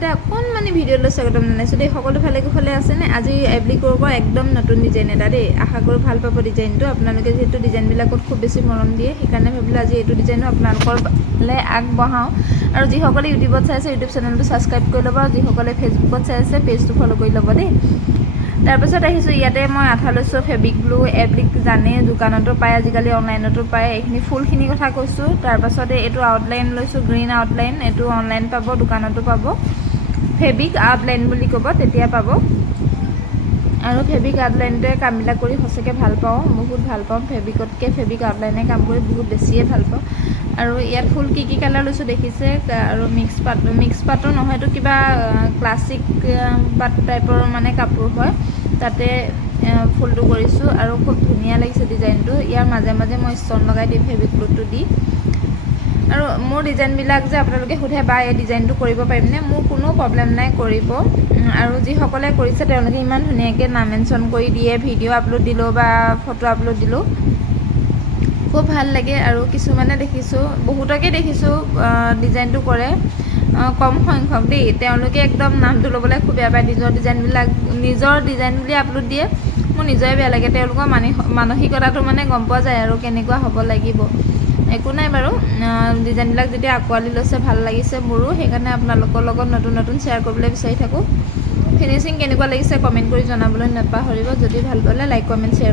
এটা অকণমানি ভিডিঅ'লৈ স্বাগতম জনাইছোঁ দেই। সকলো ভালে কুশলে আছেনে? আজি এপ্লিক কৰিব একদম নতুন ডিজাইন এটা দেই। আশা কৰোঁ ভাল পাব ডিজাইনটো। আপোনালোকে যিহেতু ডিজাইনবিলাকত খুব বেছি মৰম দিয়ে, সেইকাৰণে ভাবিলোঁ আজি এইটো ডিজাইনো আপোনালোকলৈ আগবঢ়াওঁ। আৰু যিসকলে ইউটিউবত চাই আছে ইউটিউব চেনেলটো ছাবস্ক্ৰাইব কৰি ল'ব, আৰু যিসকলে ফেচবুকত চাই আছে পেজটো ফ'ল' কৰি ল'ব দেই। তাৰপিছত আহিছোঁ ইয়াতে মই আঠা লৈছোঁ ফেব্ৰিক গ্লু। এপ্লিক জানেই দোকানতো পায়, আজিকালি অনলাইনতো পায়। এইখিনি ফুলখিনি কথা কৈছোঁ। তাৰপাছতে এইটো আউটলাইন লৈছোঁ, গ্ৰীণ আউটলাইন। এইটো অনলাইন পাব, দোকানতো পাব। ফেব্ৰিক আউটলাইন বুলি ক'ব, তেতিয়া পাব। আৰু ফেব্ৰিক আউটলাইনটোৱে কামবিলাক কৰি সঁচাকৈ ভাল পাওঁ, বহুত ভাল পাওঁ। ফেব্ৰিকতকৈ ফেব্ৰিক আউটলাইনে কাম কৰি বহুত বেছিয়ে ভাল পাওঁ। আৰু ইয়াত ফুল কি কালাৰ লৈছোঁ দেখিছে। আৰু মিক্স পাতৰ নহয়, এইটো কিবা ক্লাছিক পাট টাইপৰ মানে কাপোৰ হয়, তাতে ফুলটো কৰিছোঁ। আৰু খুব ধুনীয়া লাগিছে ডিজাইনটো। ইয়াৰ মাজে মাজে মই ষ্টন লগাই দিম ফেব্ৰিক গ্লুটো দি। আৰু মোৰ ডিজাইনবিলাক যে আপোনালোকে সোধে বা এই ডিজাইনটো কৰিব পাৰিমনে, মোৰ কোনো প্ৰব্লেম নাই, কৰিব। আৰু যিসকলে কৰিছে তেওঁলোকে ইমান ধুনীয়াকৈ নাম মেনশ্যন কৰি দিয়ে, ভিডিঅ' আপলোড দিলোঁ বা ফটো আপলোড দিলোঁ, খুব ভাল লাগে। আৰু কিছুমানে দেখিছোঁ, বহুতকে দেখিছোঁ ডিজাইনটো কৰে, কম সংখ্যক দেই। তেওঁলোকে একদম নামটো ল'বলৈ খুব বেয়া পায়। নিজৰ ডিজাইন বুলি আপলোড দিয়ে, মোৰ নিজৰে বেয়া লাগে। তেওঁলোকৰ মানসিকতাটো মানে গম পোৱা যায় আৰু কেনেকুৱা হ'ব লাগিব। একো নাই বাৰু, ডিজাইনবিলাক যেতিয়া আঁকোৱালি লৈছে ভাল লাগিছে মোৰো, সেইকাৰণে আপোনালোকৰ লগত নতুন নতুন শ্বেয়াৰ কৰিবলৈ বিচাৰি থাকোঁ। ফিনিচিং কেনেকুৱা লাগিছে কমেণ্ট কৰি জনাবলৈ নাপাহৰিব। যদি ভাল পালে লাইক কমেণ্ট শ্বেয়াৰ